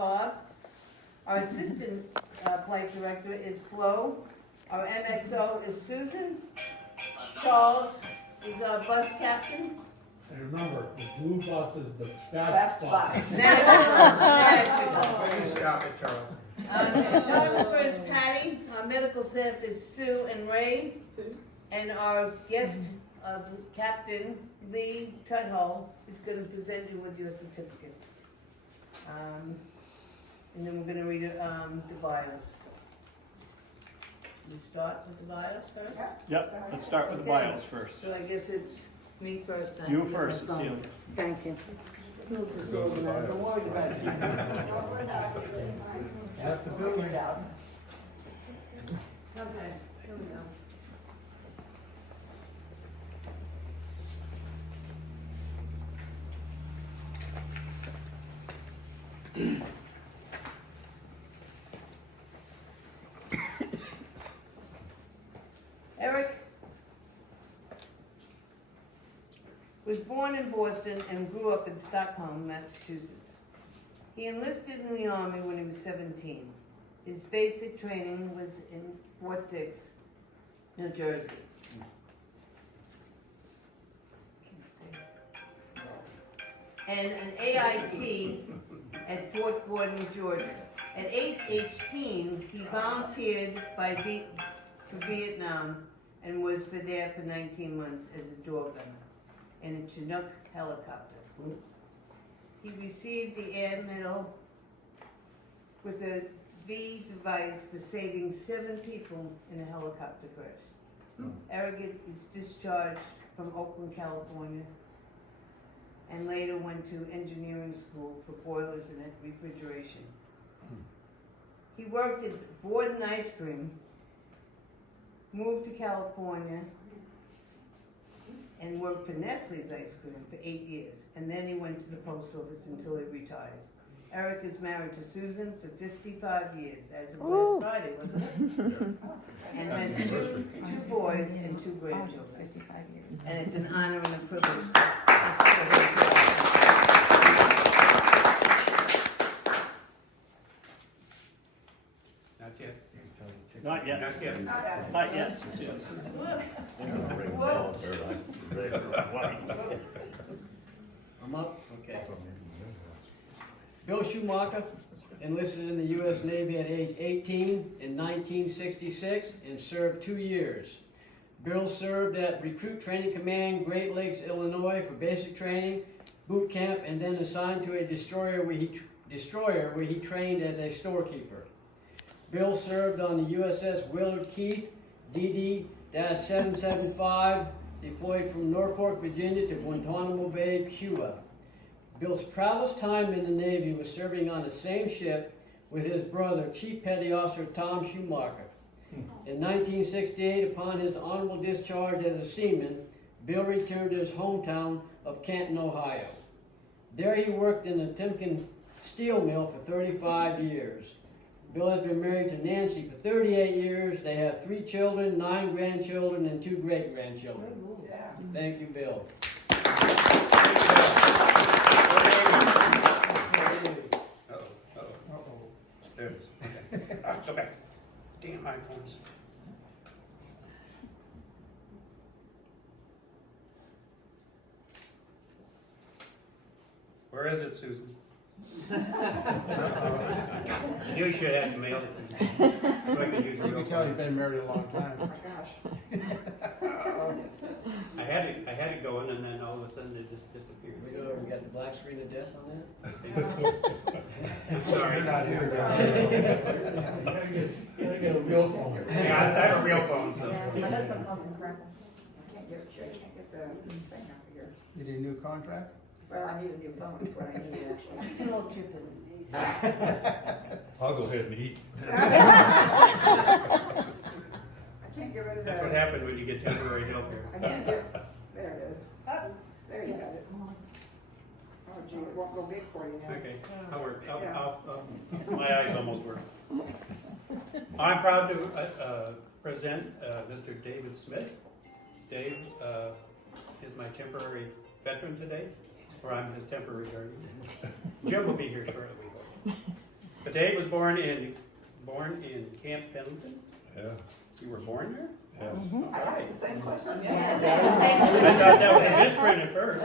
Bob. Our assistant flight director is Flo. Our MXO is Susan. Charles is our bus captain. And remember, the blue bus is the Best best bus. bus. Magical. Please stop it, Charles. Photographer is Patty. Our medical staff is Sue and Ray. And our guest captain, Lee Tudhull, is going to present you with your certificates. And then we're going to read the bios. You start with the bios first? Yep, let's start with the bios first. So I guess it's me first. Then. You first, Cecilia. Thank you. Move this organized. I'm worried about it. That's the building. Okay, here we go. Eric was born in Boston and grew up in Stockholm, Massachusetts. He enlisted in the Army when he was 17. His basic training was in Fort Dix, New Jersey. And an AIT at Fort Gordon, Georgia. At age 18, he volunteered for Vietnam and was there for 19 months as a door gunner in a Chinook helicopter. He received the Air Medal with a V device for saving 7 people in a helicopter crash. Eric was discharged from Oakland, California, and later went to engineering school for boilers and refrigeration. He worked at Borden Ice Cream, moved to California, and worked for Nestle's Ice Cream for 8 years. And then he went to the post office until he retired. Eric is married to Susan for 55 years, as of last Friday, wasn't it? And has two boys and 2 grandchildren. 55 years. And it's an honor and a privilege. Not yet. Not yet. Not yet. Not yet, Cecilia. I'm up? Okay. Bill Schumacher enlisted in the U.S. Navy at age 18 in 1966 and served 2 years. Bill served at Recruit Training Command, Great Lakes, Illinois for basic training, boot camp, and then assigned to a destroyer where he trained as a storekeeper. Bill served on the USS Willard Keith, DD-775, deployed from Norfolk, Virginia to Guantanamo Bay, Cuba. Bill's proudest time in the Navy was serving on the same ship with his brother, Chief Petty Officer Tom Schumacher. In 1968, upon his honorable discharge as a seaman, Bill returned to his hometown of Canton, Ohio. There he worked in the Timken steel mill for 35 years. Bill has been married to Nancy for 38 years. They have 3 children, 9 grandchildren, and 2 great-grandchildren. Thank you, Bill. There it is. Okay. Go back. Damn iPhones. Where is it, Susan? You should have mailed it to me. So I could use it You real can tell quick. you've been married a long time. Oh my gosh. I had it going, and then all of a sudden it just disappeared. We got the black screen of death on that? I'm sorry. You're not here, You gotta get a real phone. Yeah, I have a real phone, so. Yeah, my husband calls him crackles. I can't get the thing out here. You need a new contract? Well, I need a new phone, is what I need actually. Little chip in it. I'll go ahead and eat. I can't get rid of That's what that. happened when you get temporary help here. I can't get, there it is. There you got it. Oh gee, it won't go big for you now. Okay, I'll work. My eyes almost work. I'm proud to present Mr. David Smith. Dave is my temporary veteran today, or I'm his temporary guardian. Jim will be here shortly. But Dave was born in Camp Pendleton. Yeah, You were born there? yes. All I asked right. the same question, Yeah, yeah. I thought that was misprinted first.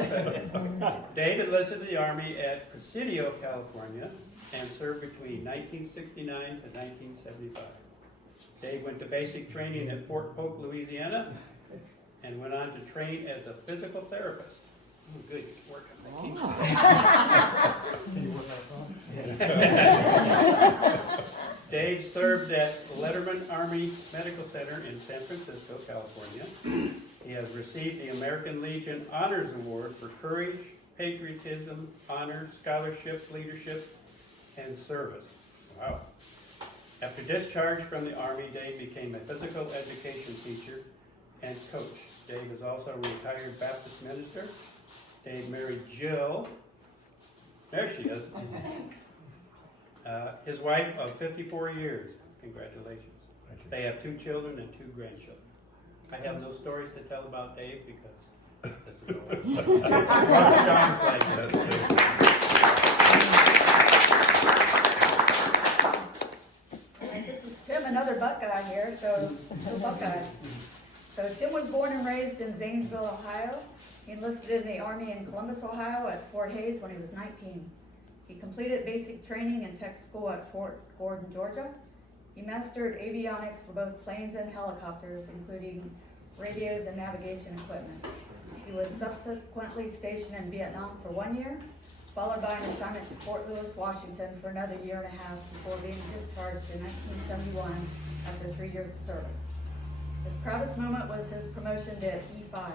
But Dave enlisted in the Army at Presidio, California, and served between 1969 to 1975. Dave went to basic training at Fort Polk, Louisiana, and went on to train as a physical therapist. Oh, good, he's working. Dave served at Letterman Army Medical Center in San Francisco, California. He has received the American Legion Honors Award for courage, patriotism, honor, scholarship, leadership, and service. Wow. After discharge from the Army, Dave became a physical education teacher and coach. Dave is also a retired Baptist minister. Dave married Jill. There she is. His wife of 54 years. Congratulations. Thank you. They have 2 children and 2 grandchildren. I have no stories to tell about Dave because this is all. John Clay. That's it. Alright, this is Tim, another Buckeye here, so, go Buckeyes. So Tim was born and raised in Zanesville, Ohio. He enlisted in the Army in Columbus, Ohio at Fort Hays when he was 19. He completed basic training and tech school at Fort Gordon, Georgia. He mastered avionics for both planes and helicopters, including radios and navigation equipment. He was subsequently stationed in Vietnam for 1 year, followed by an assignment to Fort Lewis, Washington for another year and a half before being discharged in 1971 after 3 years of service. His proudest moment was his promotion to E5.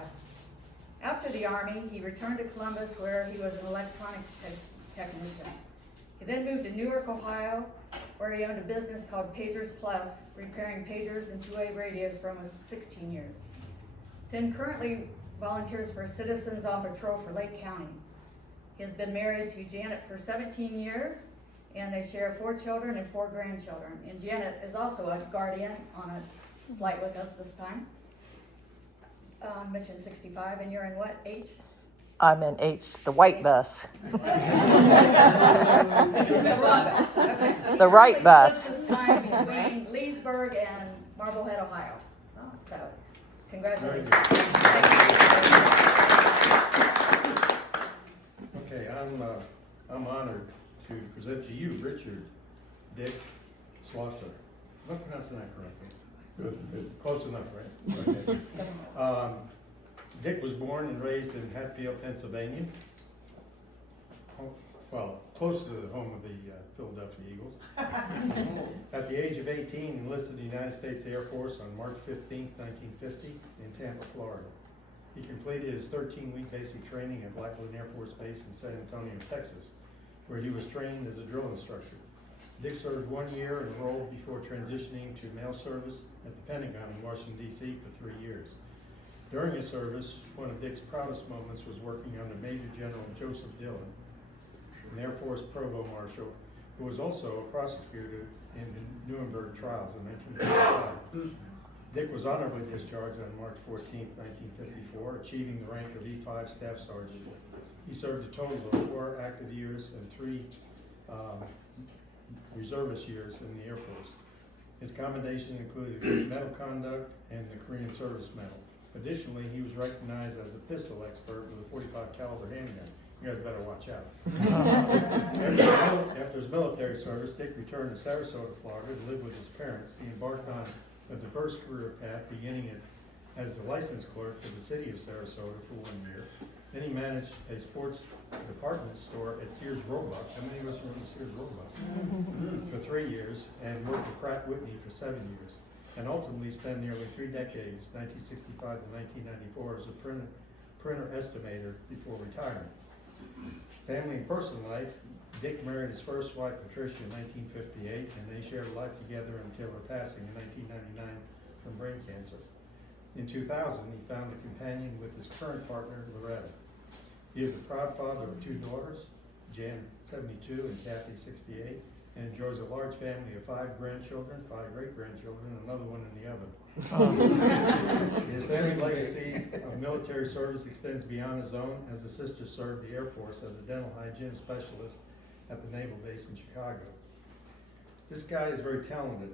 After the Army, he returned to Columbus where he was an electronics technician. He then moved to Newark, Ohio, where he owned a business called Pagers Plus, repairing pagers and two-way radios for almost 16 years. Tim currently volunteers for Citizens on Patrol for Lake County. He has been married to Janet for 17 years, and they share 4 children and 4 grandchildren. And Janet is also a guardian on a flight with us this time. Mission 65, and you're in what, H? I'm in H, the white bus. Okay. The right bus. This time between Leesburg and Marblehead, Ohio. So, congratulations. Okay, I'm honored to present to you Richard Dick Slosser. Am I pronouncing that correctly? Good. Close enough, right? Okay. Dick was born and raised in Hatfield, Pennsylvania. Well, close to the home of the Philadelphia Eagles. At the age of 18, enlisted in the United States Air Force on March 15, 1950 in Tampa, Florida. He completed his 13-week basic training at Blackwood Air Force Base in San Antonio, Texas, where he was trained as a drill instructor. Dick served 1 year and enrolled before transitioning to mail service at the Pentagon in Washington, D.C. for 3 years. During his service, one of Dick's proudest moments was working under Major General Joseph Dillon, an Air Force Provost Marshal, who was also a prosecutor in the Nuremberg trials in 1955. Dick was honorably discharged on March 14, 1954, achieving the rank of E5 Staff Sergeant. He served a total of 4 active years and 3 reservist years in the Air Force. His commendation included Medal Conduct and the Korean Service Medal. Additionally, he was recognized as a pistol expert with a 45 caliber handgun. You guys better watch out. After his military service, Dick returned to Sarasota, Florida to live with his parents. He embarked on a diverse career path, beginning as a license clerk for the city of Sarasota for 1 year. Then he managed a sports department store at Sears Roebuck. How many of us remember Sears Roebuck? For 3 years, and worked at Pratt Whitney for 7 years. And ultimately spent nearly 3 decades, 1965 to 1994, as a printer estimator before retirement. Family and personal life, Dick married his first wife, Patricia, in 1958, and they shared a life together until her passing in 1999 from brain cancer. In 2000, he found a companion with his current partner, Loretta. He is the proud father of 2 daughters, Jan, 72, and Kathy, 68, and enjoys a large family of 5 grandchildren, 5 great-grandchildren, and another one in the oven. His family legacy of military service extends beyond his own, as his sister served the Air Force as a dental hygiene specialist at the Naval Base in Chicago. This guy is very talented.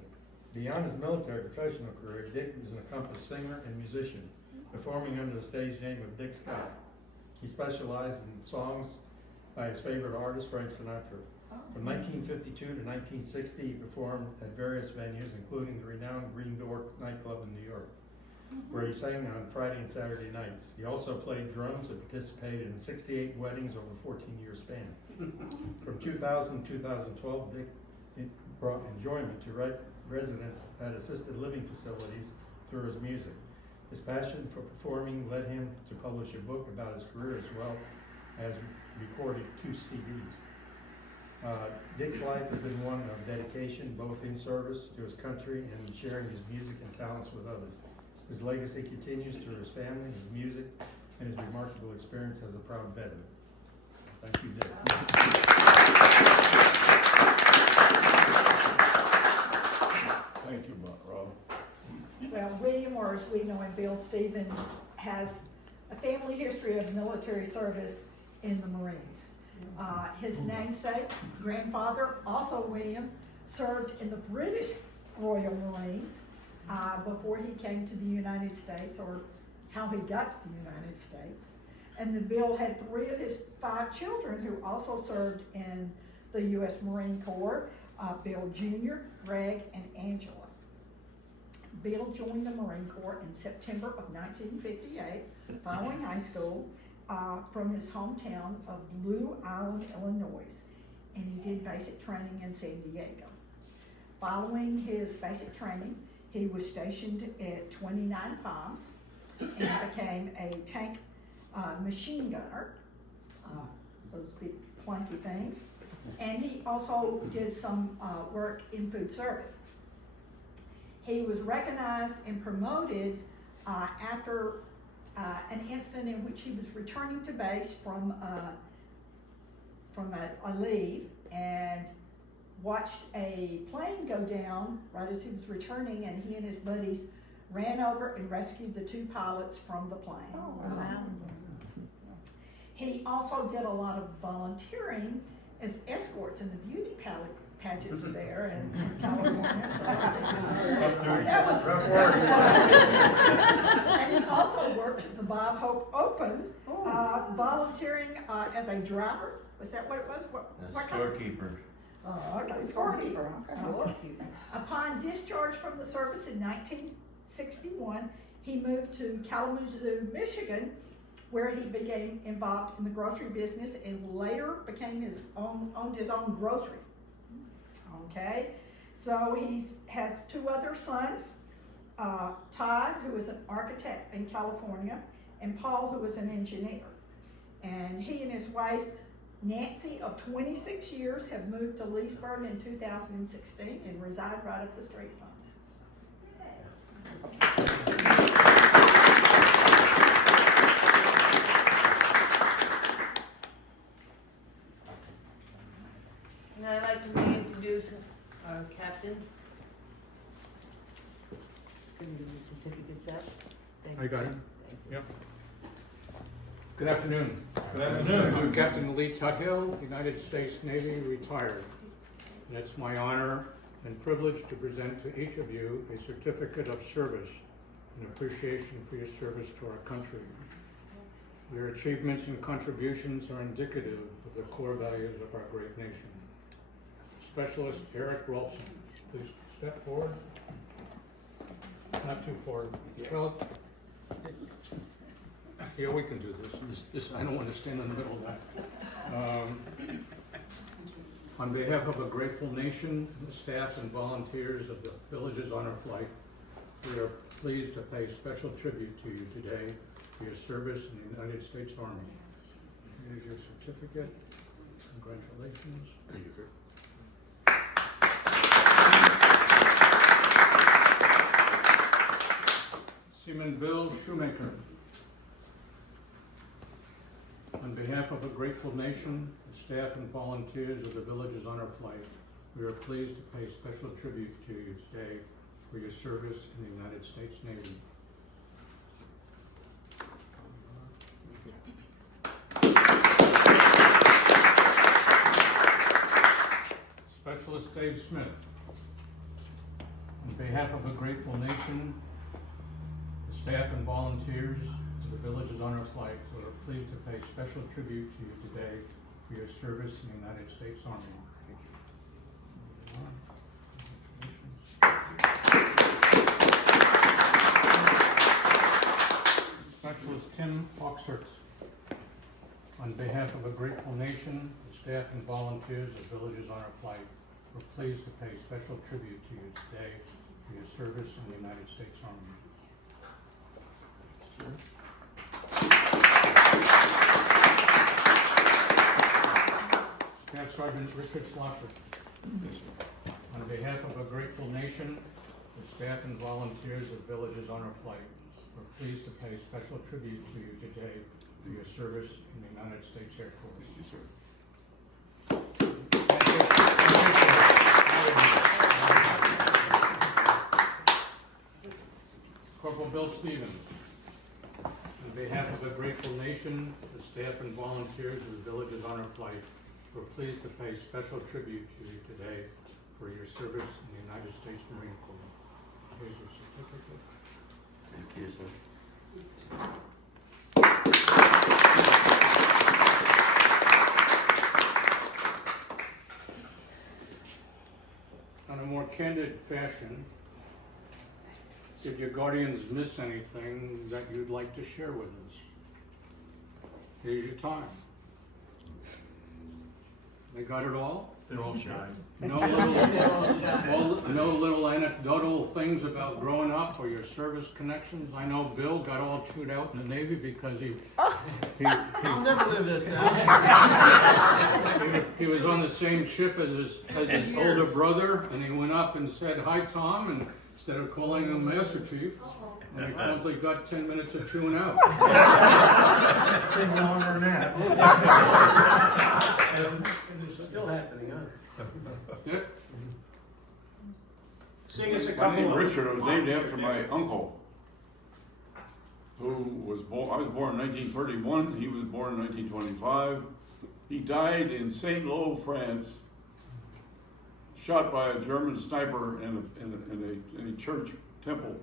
Beyond his military professional career, Dick is an accomplished singer and musician, performing under the stage name of Dick Scott. He specialized in songs by his favorite artist, Frank Sinatra. From 1952 to 1960, he performed at various venues, including the renowned Green Door nightclub in New York, where he sang on Friday and Saturday nights. He also played drums and participated in 68 weddings over a 14-year span. From 2000 to 2012, Dick brought enjoyment to residents at assisted living facilities through his music. His passion for performing led him to publish a book about his career, as well as recording 2 CDs. Dick's life has been one of dedication, both in service to his country and in sharing his music and talents with others. His legacy continues through his family, his music, and his remarkable experience as a proud veteran. Thank you, Dick. Thank you, Rob. Well, William, or as we know him, Bill Stevens, has a family history of military service in the Marines. His namesake, grandfather, also William, served in the British Royal Marines before he came to the United States, or how he got to the United States. And then Bill had 3 of his 5 children who also served in the U.S. Marine Corps, Bill Jr., Greg, and Angela. Bill joined the Marine Corps in September of 1958, following high school, from his hometown of Blue Island, Illinois, and he did basic training in San Diego. Following his basic training, he was stationed at 29 Palms and became a tank machine gunner, those big clunky things, and he also did some work in food service. He was recognized and promoted after an incident in which he was returning to base from a leave and watched a plane go down right as he was returning, and he and his buddies ran over and rescued the 2 pilots from the plane. Oh, wow. He also did a lot of volunteering as escorts in the beauty pageants there in California. So that was and he also worked at the Bob Hope Open, volunteering as a driver. Was that what it was? What kind of- Scorekeeper. Oh, okay, scorekeeper. Upon discharge from the service in 1961, he moved to Kalamazoo, Michigan, where he became involved in the grocery business and later owned his own grocery. Okay, so he has 2 other sons, Todd, who is an architect in California, and Paul, who is an engineer. And he and his wife, Nancy, of 26 years, have moved to Leesburg in 2016 and reside right up the street from us. And I'd like to reintroduce our captain. Just gonna give the certificates up. Thank I you. got it. Thank you. Yep. Good afternoon. Good afternoon. I'm Captain Lee Tuthill, United States Navy, retired. And it's my honor and privilege to present to each of you a certificate of service in appreciation for your service to our country. Your achievements and contributions are indicative of the core values of our great nation. Specialist Eric Rolfson, please step forward. Not too forward. Well, yeah, we can do this. I don't want to stand in the middle of that. On behalf of a grateful nation, the staff and volunteers of the Villages Honor Flight, we are pleased to pay special tribute to you today for your service in the United States Army. Here's your certificate. Congratulations. Thank you, sir. Seaman Bill Shoemaker. On behalf of a grateful nation, the staff and volunteers of the Villages Honor Flight, we are pleased to pay special tribute to you today for your service in the United States Navy. Specialist Dave Smith. On behalf of a grateful nation, the staff and volunteers of the Villages Honor Flight, we are pleased to pay special tribute to you today for your service in the United States Army. Specialist Tim Hawxhurst. On behalf of a grateful nation, the staff and volunteers of Villages Honor Flight, we're pleased to pay special tribute to you today for your service in the United States Army. Staff Sergeant Richard Schlosser. On behalf of a grateful nation, the staff and volunteers of Villages Honor Flight, we're pleased to pay special tribute to you today for your service in the United States Air Force. Thank you, sir. Corporal Bill Stevens. On behalf of a grateful nation, the staff and volunteers of the Villages Honor Flight, we're pleased to pay special tribute to you today for your service in the United States Marine Corps. Here's your certificate. Thank you, sir. On a more candid fashion, did your guardians miss anything that you'd like to share with us? Here's your time. They got it all? They're all shy. No little anecdotal things about growing up or your service connections? I know Bill got all chewed out in the Navy because I'll never live this down. he was on the same ship as his older brother, and he went up and said, "Hi, Tom," and instead of calling him Master Chief, and he promptly got 10 minutes of chewing out. Sing longer than that. It's still happening, huh? Yeah. Sing us a My couple name of. Richard. I was named after my uncle, who was born. I was born in 1931. He was born in 1925. He died in Saint Lo, France, shot by a German sniper in a church temple,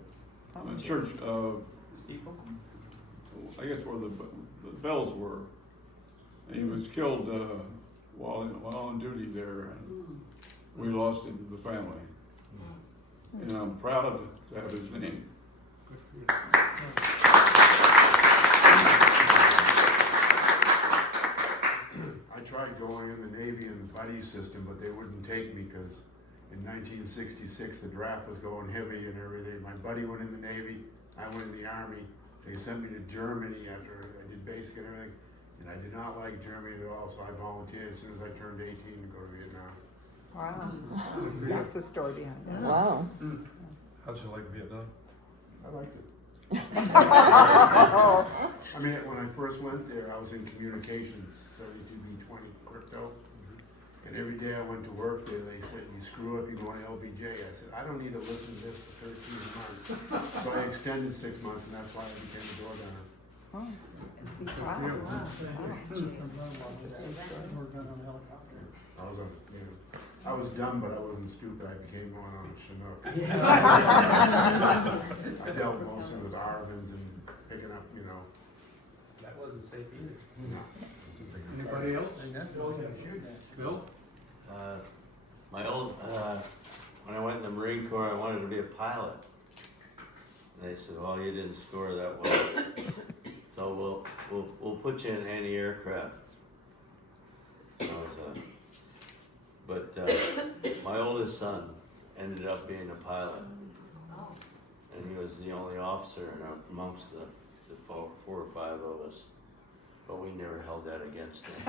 a church. I guess where the bells were, and he was killed while on duty there. And we lost him to the family. And I'm proud to have his name. I tried going in the Navy and the buddy system, but they wouldn't take me because in 1966 the draft was going heavy and everything. My buddy went in the Navy, I went in the Army. They sent me to Germany after I did basic and everything, and I did not like Germany at all, so I volunteered as soon as I turned 18 to go to Vietnam. Wow, that's the story behind that. Wow. How'd you like Vietnam? I liked it. I mean, when I first went there, I was in communications, 72B20 crypto. And every day I went to work there, they said, "You screw up, you go on LBJ." I said, "I don't need to listen to this for 13 months." So I extended 6 months, and that's why I became a door gunner. I was dumb, but I wasn't stupid. I became one on a Chinook. I dealt mostly with Arvins and picking up, That wasn't safe either. No. Anybody else? Bill? When I went in the Marine Corps, I wanted to be a pilot. And they said, "Well, you didn't score that well, so we'll put you in anti-aircraft." But my oldest son ended up being a pilot, and he was the only officer amongst the 4 or 5 of us. But we never held that against him.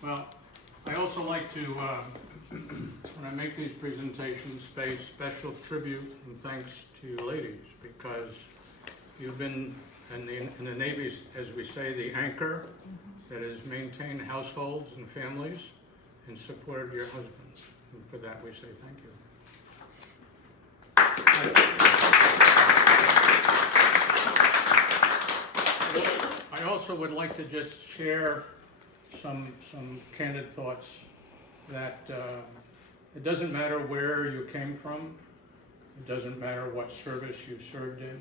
Well, I also like to, when I make these presentations, pay special tribute and thanks to ladies, because you've been in the Navy, as we say, the anchor that has maintained households and families and supported your husbands. And for that, we say thank you. I I also would like to just share some candid thoughts that it doesn't matter where you came from. It doesn't matter what service you served in.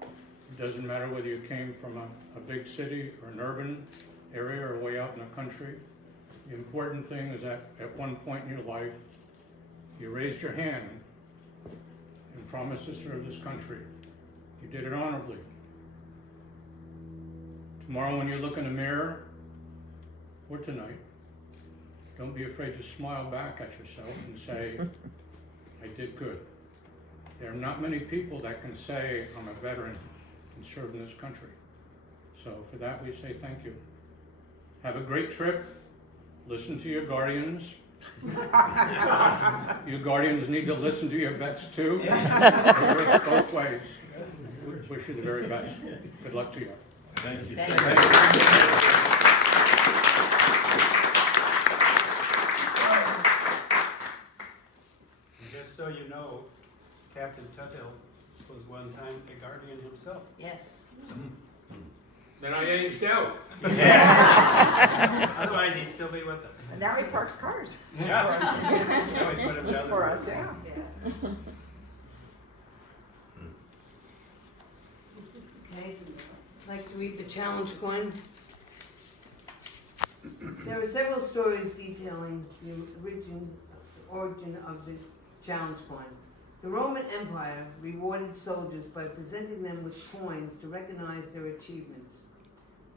It doesn't matter whether you came from a big city or an urban area or way out in the country. The important thing is that at one point in your life, you raised your hand and promised to serve this country. You did it honorably. Tomorrow when you look in the mirror, or tonight, don't be afraid to smile back at yourself and say, I did good. There are not many people that can say, I'm a veteran and served in this country. So for that, we say thank you. Have a great trip. Listen to your guardians. You guardians need to listen to your vets too. It works both ways. We wish you the very best. Good luck to you. Thank you. Just so you know, Captain Tuthill was one time a guardian himself. Yes. Then I aged out. Otherwise, he'd still be with us. And now he parks cars. Yeah. Now we put him down For the us, road. yeah. Okay, I'd like to read the challenge coin. There are several stories detailing the origin of the challenge coin. The Roman Empire rewarded soldiers by presenting them with coins to recognize their achievements.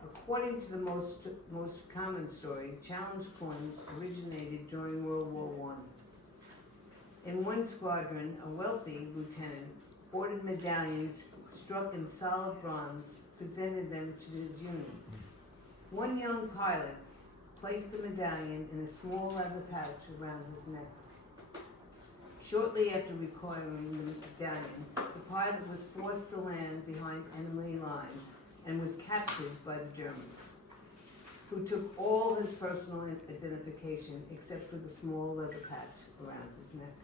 According to the most common story, challenge coins originated during World War I. In one squadron, a wealthy lieutenant ordered medallions struck in solid bronze, presented them to his unit. One young pilot placed the medallion in a small leather pouch around his neck. Shortly after recoiling the medallion, the pilot was forced to land behind enemy lines and was captured by the Germans, who took all his personal identification except for the small leather patch around his neck.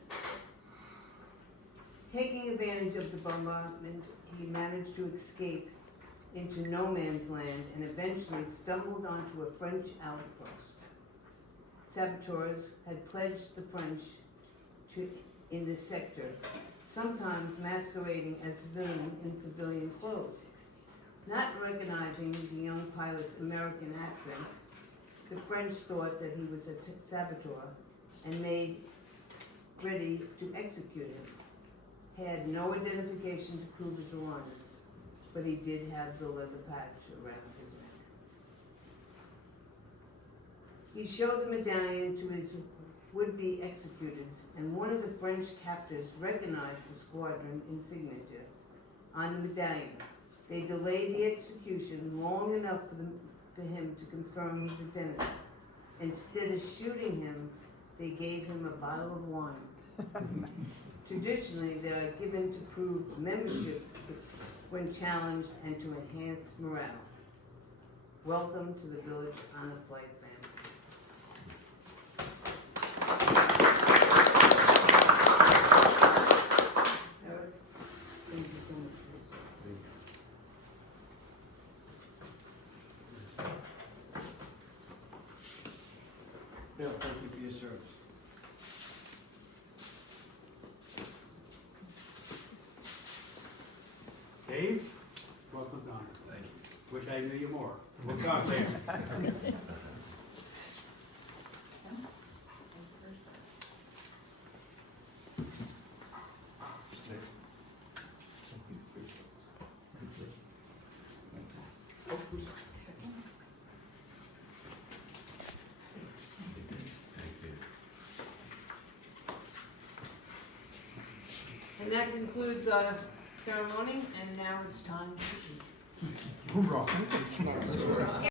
Taking advantage of the bombardment, he managed to escape into no man's land and eventually stumbled onto a French outpost. Saboteurs had pledged the French in this sector, sometimes masquerading as civilian in civilian clothes. Not recognizing the young pilot's American accent, the French thought that he was a saboteur and made ready to execute him. He had no identification to prove his allotments, but he did have the leather patch around his neck. He showed the medallion to his would-be executors, and one of the French captors recognized the squadron insignia on the medallion. They delayed the execution long enough for him to confirm his identity. Instead of shooting him, they gave him a bottle of wine. Traditionally, they are given to prove membership when challenged and to enhance morale. Welcome to the Village Honor Flight family. Eric, thank you so much for this. Bill, thank you for your service. Dave, welcome to honor. Thank you. Wish I knew you more. We'll talk later. And that concludes our ceremony, and now it's time to eat. Hoorah.